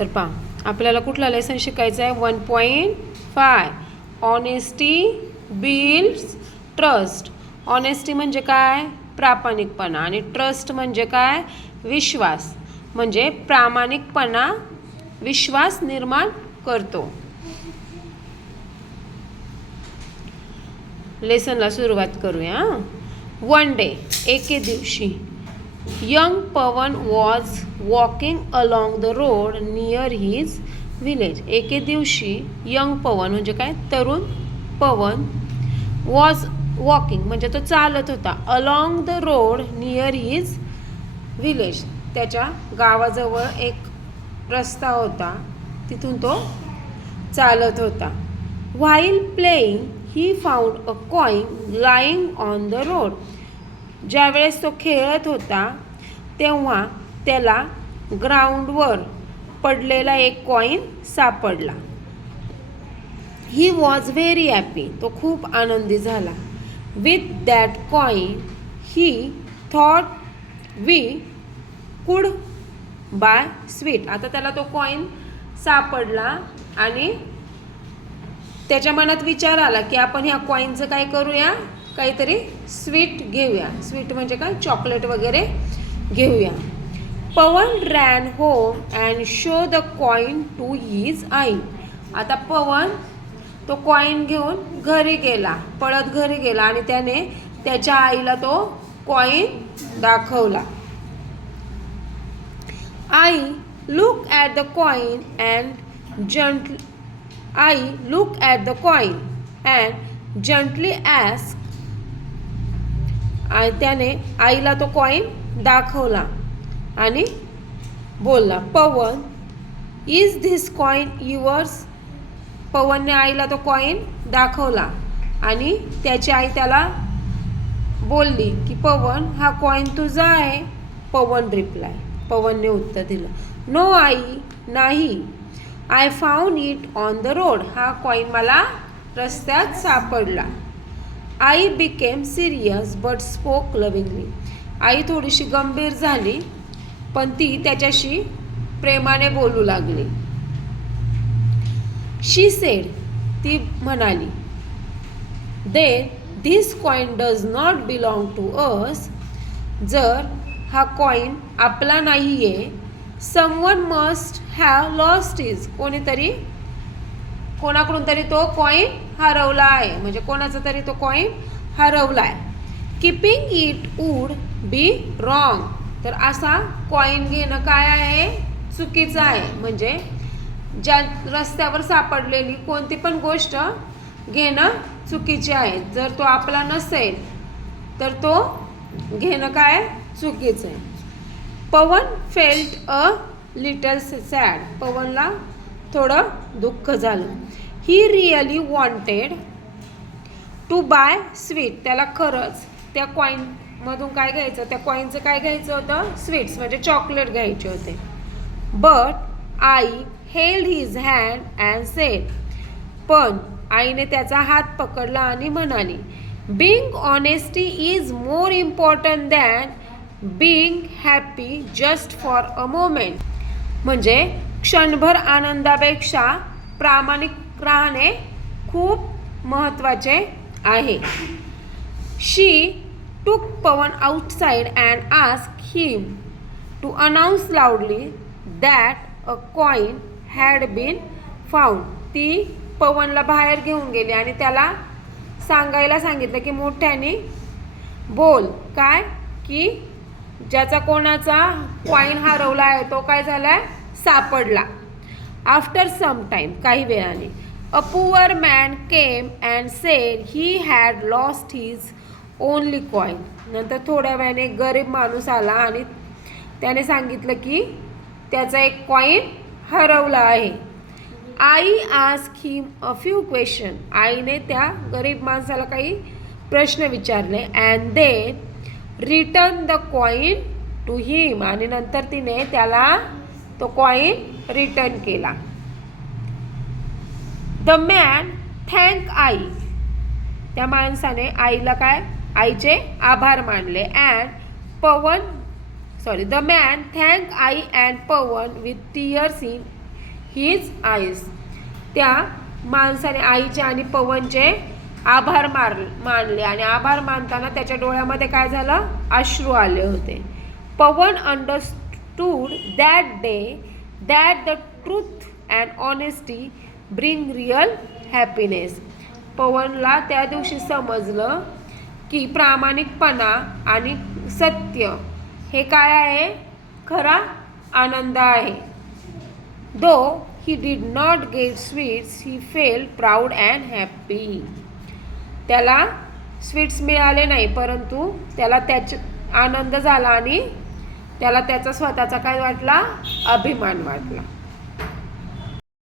तर पहा आपल्याला कुठला लेसन शिकायचा आहे 1.5 ऑनेस्टी बिल्ड्स ट्रस्ट. ऑनेस्टी म्हणजे काय प्रामाणिकपणा आणि ट्रस्ट म्हणजे काय विश्वास. म्हणजे प्रामाणिकपणा विश्वास निर्माण करतो. लेसनला सुरुवात करूया. वन डे एके दिवशी young Pawan was walking along the road near his village. एके दिवशी यंग पवन म्हणजे काय तरुण पवन वॉज वॉकिंग म्हणजे तो चालत होता along the road near his village. त्याच्या गावाजवळ एक रस्ता होता तिथून तो चालत होता. While playing he found a coin lying on the road. ज्यावेळेस तो खेळत होता तेव्हा त्याला ग्राउंडवर पडलेला एक कॉइन सापडला. He was very happy. तो खूप आनंदी झाला. With that coin he thought we could buy sweet. आता त्याला तो कॉइन सापडला आणि त्याच्या मनात विचार आला की आपण ह्या कॉइनचं काय करूया काहीतरी स्वीट घेऊया. स्वीट म्हणजे काय चॉकलेट वगैरे घेऊया. Pavan ran home and show the coin to his आई. आता पवन तो कॉइन घेऊन घरी गेला पळत घरी गेला आणि त्याने त्याच्या आईला तो कॉइन दाखवला. आई look at the coin and gently ask. त्याने आईला तो कॉइन दाखवला आणि बोलला Pavan is this coin yours. पवनने आईला तो कॉइन दाखवला आणि त्याची आई त्याला बोलली की पवन हा कॉइन तुझा आहे. पवनने उत्तर दिलं नो आई नाही. I found it on the road. हा कॉइन मला रस्त्यात सापडला. आई became serious but spoke lovingly. आई थोडीशी गंभीर झाली पण ती त्याच्याशी प्रेमाने बोलू लागली. शी सेड ती म्हणाली then this coin does not belong to us. जर हा कॉइन आपला नाही आहे someone must have lost is. कोणाकडून तरी तो कॉइन हरवला आहे म्हणजे कोणाचा तरी तो कॉइन हरवला आहे. Keeping it would be wrong. तर असा कॉइन घेणं काय आहे चुकीचं आहे. म्हणजे ज्या रस्त्यावर सापडलेली कोणती पण गोष्ट घेणं चुकीचे आहे. जर तो आपला नसेल तर तो घेणं काय चुकीचं आहे. Pavan felt a little sad. पवनला थोडं दुःख झालं. He really wanted to buy sweet. त्याला खरंच त्या कॉईनमधून काय घ्यायचं त्या कॉईनचं काय घ्यायचं होतं स्वीट्स म्हणजे चॉकलेट घ्यायचे होते. But I held his hand and sed. पण आईने त्याचा हात पकडला आणि म्हणाली being honesty is more important than being happy just for a moment. म्हणजे क्षणभर आनंदापेक्षा प्रामाणिक राहणे खूप महत्त्वाचे आहे. She took Pavan outside and ask him to announce loudly that a coin had been found. ती पवनला बाहेर घेऊन गेली आणि त्याला सांगायला सांगितलं की मोठ्याने बोल काय की ज्याचा कोणाचा कॉइन हरवला आहे तो काय झालाय सापडला. आफ्टर सम टाइम काही वेळाने a poor man came and said he had lost his only coin. नंतर थोड्या वेळाने एक गरीब माणूस आला आणि त्याने सांगितलं की त्याचा एक कॉइन हरवला आहे. आई ask him a few question. आईने त्या गरीब माणसाला काही प्रश्न विचारले and then return the coin to him. आणि नंतर तिने त्याला तो कॉइन रिटर्न केला. द मॅन थँक आई. त्या माणसाने आईला काय आईचे आभार मानले. द मॅन थँक आई and Pavan with tears in his eyes. त्या माणसाने आईचे आणि पवनचे आभार मानले आणि आभार मानताना त्याच्या डोळ्यामध्ये काय झालं, अश्रू आले होते. Pavan understood that day that the truth and honesty bring real happiness. पवनला त्या दिवशी समजलं की प्रामाणिकपणा आणि सत्य हे काय आहे, खरा आनंद आहे. Though he did not get sweets he felt proud and happy. त्याला स्वीट्स मिळाले नाही, परंतु त्याला त्याचा आनंद झाला आणि त्याला त्याचा स्वतःचा काय वाटला, अभिमान वाटला.